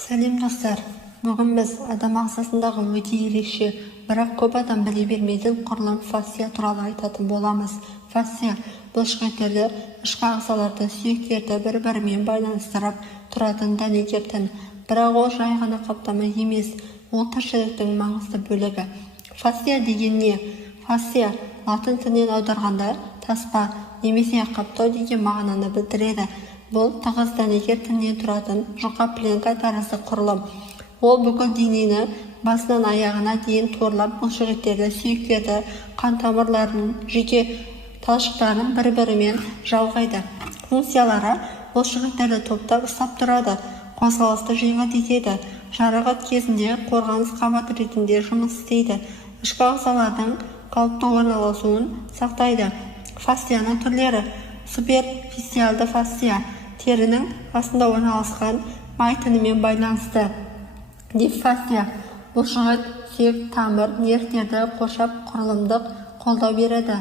Сәлем достар, бүгін біз адам ағзасындағы өте ерекше, бірақ көп адам біле бермейтін құрылым фасция туралы айтатын боламыз. Фасция бұлшықеттерді, ішкі ағзаларды, сүйектерді бір-бірімен байланыстырып тұратын дәнекер тін. Бірақ ол жай ғана қаптама емес, ол тіршіліктің маңызды бөлігі. Фасция деген не? Фасция латын тілінен аударғанда таспа немесе қаптау деген мағынаны білдіреді. Бұл тығыз дәнекер тіннен тұратын жұқа пленка тәрізді құрылым. Ол бүкіл денені басынан аяғына дейін торлап, бұлшықеттерді, сүйектерді, қан тамырларын, жүйке талшықтарын бір-бірімен жалғайды. Функциялары бұлшықеттерді топтап ұстап тұрады, қозғалысты жеңілдетеді, жарақат кезінде қорғаныс қабаты ретінде жұмыс істейді, ішкі ағзалардың қалыпты орналасуын сақтайды. Фасцияның түрлері: суперфициалды фасция терінің астында орналасқан май тінімен байланысты. Диффасция бұлшықет, сүйек, тамыр, нервтерді қоршап құрылымдық қолдау береді.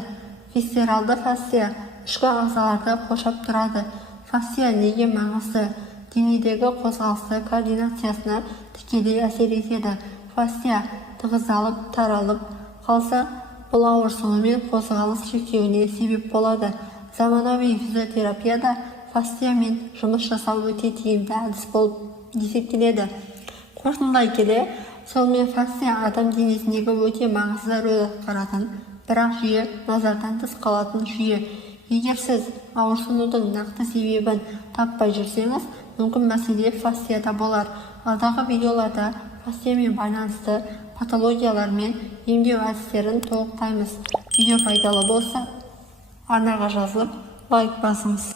Висцералды фасция ішкі ағзаларды қоршап тұрады. Фасция неге маңызды? Денедегі қозғалысы координациясына тікелей әсер етеді. Фасция тығыздалып, таралып қалса, бұл ауырсуы мен қозғалыс шектеуіне себеп болады. Заманауи физиотерапияда фасциямен жұмыс жасау өте тиімді әдіс болып есептеледі. Қорытындылай келе, сонымен фасция адам денесіндегі өте маңызды рөл атқаратын, бірақ жүйе назардан тыс қалатын жүйе. Егер сіз ауырсынудың нақты себебін таппай жүрсеңіз, мүмкін мәселе фасцияда болар. Алдағы видеоларда фасциямен байланысты патологиялар мен емдеу әдістерін толықтаймыз. Видео пайдалы болса, арнаға жазылып, лайк басыңыз.